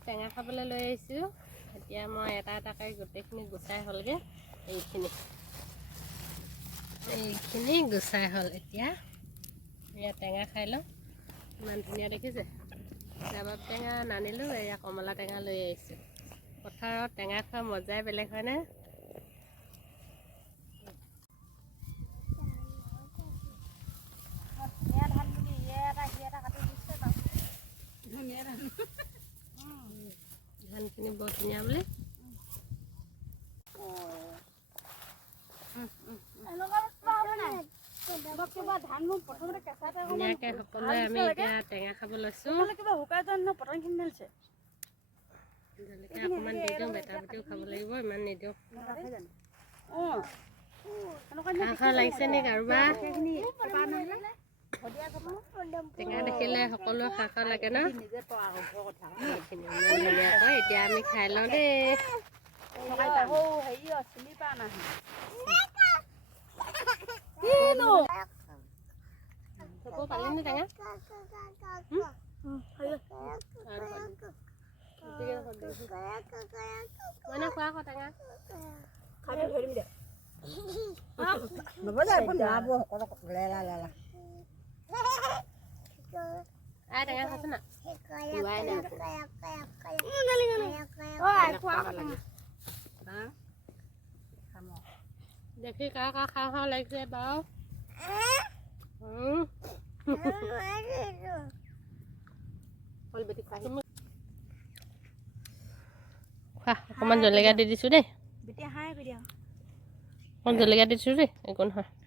টেঙা খাবলৈ লৈ আহিছোঁ এতিয়া মই এটা এটাকৈ গোটেইখিনি গুচাই হ'লগৈ এইখিনি গুচাই হ'ল এতিয়া এয়া টেঙা খাই লওঁ ইমান ধুনীয়া দেখিছে জাবাব টেঙা নানিলোঁ এয়া কমলা টেঙা লৈ আহিছোঁ পথাৰত টেঙা খোৱা মজাই বেলেগ হয়নে ধানখিনি বৰ ধুনীয়া বোলে ধুনীয়াকৈ সকলোৱে আমি এতিয়া টেঙা খাব লৈছোঁ অকণমান দি দিওঁ বেটা বেটিও খাব লাগিব ইমান নিদিওঁ খাওঁ লাগিছে নি কাৰোবাৰ টেঙা দেখিলে সকলোৱে খাওঁ লাগে ন ধুনীয়াকৈ এতিয়া আমি খাই লওঁ দেই পালিনি টেঙা মানে খোৱা আকৌ টেঙা টেঙা খাইছে না দেখি কা খাওঁ লাগিছে বাৰু অকণমান জলকীয়া দি দিছোঁ দেই অকণমান জলকীয়া দি দিছোঁ দেই একো নহয়